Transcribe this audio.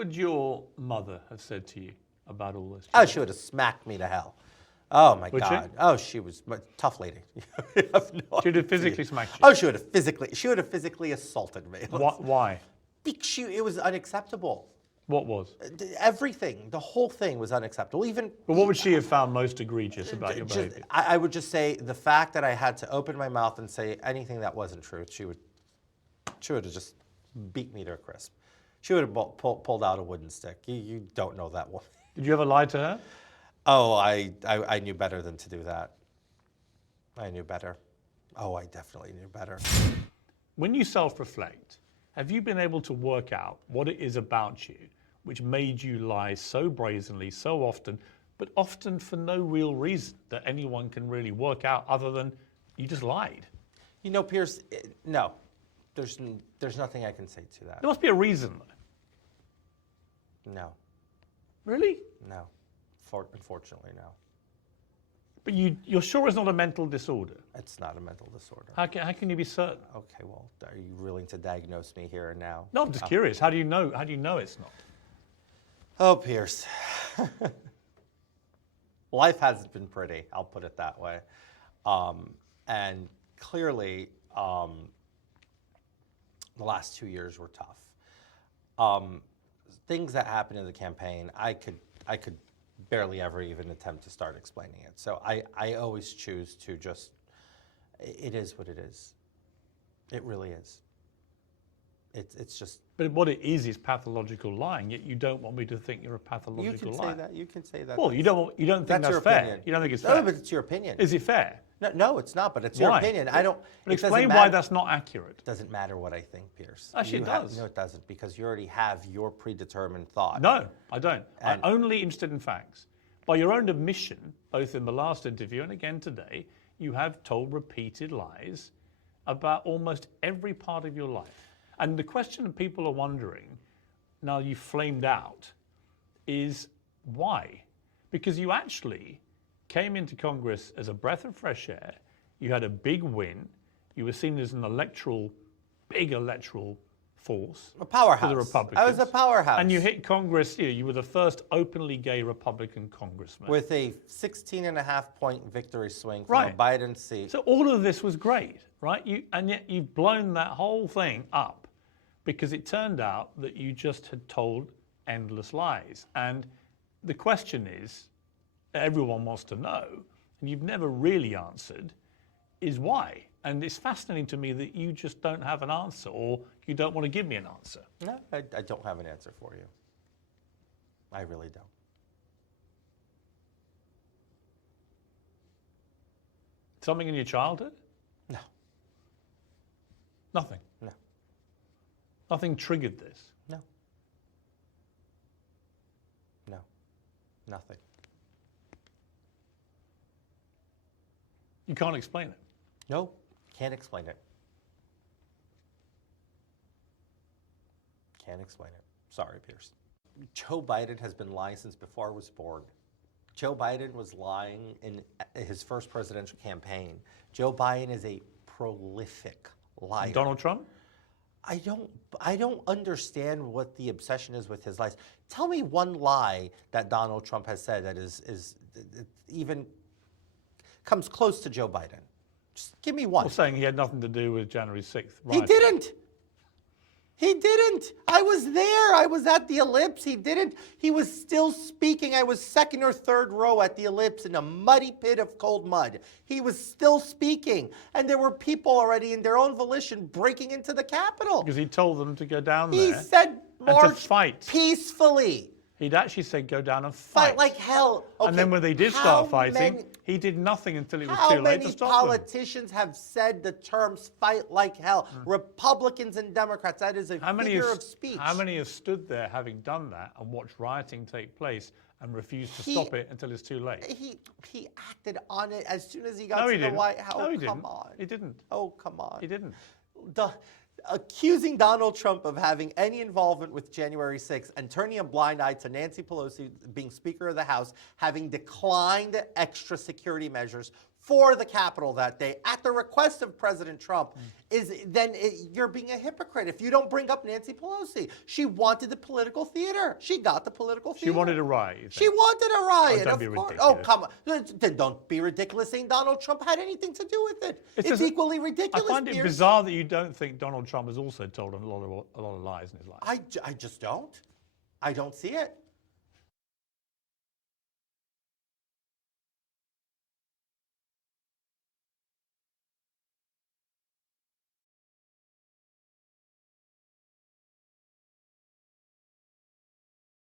would your mother have said to you about all this? Oh, she would have smacked me to hell. Oh my Would she? God. Oh, she was a tough lady. You have no She would have idea. physically smacked you. Oh, she would have physically assaulted me. Why? It was unacceptable. What was? Everything, the whole thing was unacceptable. But what would she have found most egregious about your just, behavior? I would just say the fact that I had to open my mouth and say anything that wasn't true, she would have just beat me to a crisp. She would have pulled out a wooden stick. You don't know that woman. Did you ever lie to her? Oh, I knew better than to do that. I knew better. Oh, I definitely knew better. When you self-reflect, have you been able to work out what it is about you which made you lie so brazenly, so often, but often for no real reason that anyone can really work out other than you just lied? You know, Piers, no. There's nothing I can say to that. There must be a reason, though. No. Really? No. Unfortunately, no. But you're sure it's not a mental disorder? It's not a mental disorder. How can you be certain? Okay, well, are you willing to diagnose me here and now? No, I'm just curious. How do you know it's not? Oh, Piers. Life hasn't been pretty, I'll put it that way. And clearly, the last 2 years were tough. Things that happened in the campaign, I could barely ever even attempt to start explaining it. So I always choose to just, it is what it is. It really is. It's just. But what it is pathological lying. Yet you don't want me to think you're a pathological liar. You can say that. You can say that. Well, you don't think that's your fair. opinion. You don't think it's No, fair. but it's your opinion. Is it fair? No, it's not. But it's your opinion. I don't. But explain why that's not accurate. It doesn't matter what I think, Piers. Actually, it does. No, it doesn't, because you already have your predetermined thought. No, I don't. I'm only interested in facts. By your own admission, both in the last interview and again today, you have told repeated lies about almost every part of your life. And the question that people are wondering, now you've flamed out, is why? Because you actually came into Congress as a breath of fresh air. You had a big win. You were seen as an big electoral force. A powerhouse. For the Republicans. I was a powerhouse. And you hit Congress, you were the first openly gay Republican congressman. With a 16.5-point victory swing from a Biden seat. So all of this was great, right? And yet you've blown that whole thing up because it turned out that you just had told endless lies. And the question is, everyone wants to know, and you've never really answered, is why? And it's fascinating to me that you just don't have an answer, or you don't want to give me an answer. No, I don't have an answer for you. I really don't. Something in your childhood? No. Nothing? No. Nothing triggered this? No. No. Nothing. You can't explain it? No, can't explain it. Can't explain it. Sorry, Piers. Joe Biden has been lying since before I was born. Joe Biden was lying in his first presidential campaign. Joe Biden is a prolific liar. Donald Trump? I don't understand what the obsession is with his lies. Tell me one lie that Donald Trump has said that is even comes close to Joe Biden. Just give me one. Well, saying he had nothing to do with January 6th. Right. He didn't. He didn't. I was there. I was at the ellipse. He didn't. He was still speaking. I was second or third row at the ellipse in a muddy pit of cold mud. He was still speaking. And there were people already in their own volition breaking into the Capitol. Because he told them to go down He there said march and to fight peacefully. He'd actually said go down and fight. Fight like hell. Okay, and then when they did start fighting, he did nothing until it was too late to stop How many politicians have said the terms fight like hell? Republicans and Democrats, that is a figure of speech. How many have stood there having done that and watched rioting take place and refused to stop it until it's too late? He acted on it as soon as he got to the White House. No, he come didn't. on. He didn't. Oh, come on. He didn't. Accusing Donald Trump of having any involvement with January 6th and turning a blind eye to Nancy Pelosi being Speaker of the House, having declined extra security measures for the Capitol that day at the request of President Trump, you're being a hypocrite. If you don't bring up Nancy Pelosi, she wanted the political theater. She got the political theater. She wanted a riot. She wanted a riot. don't be of course. ridiculous. Oh, come on. Then don't be ridiculous saying Donald Trump had anything to do with it. It's just- equally ridiculous. I find it Piers. bizarre that you don't think Donald Trump has also told a lot of lies in his life. I just don't. I don't see it.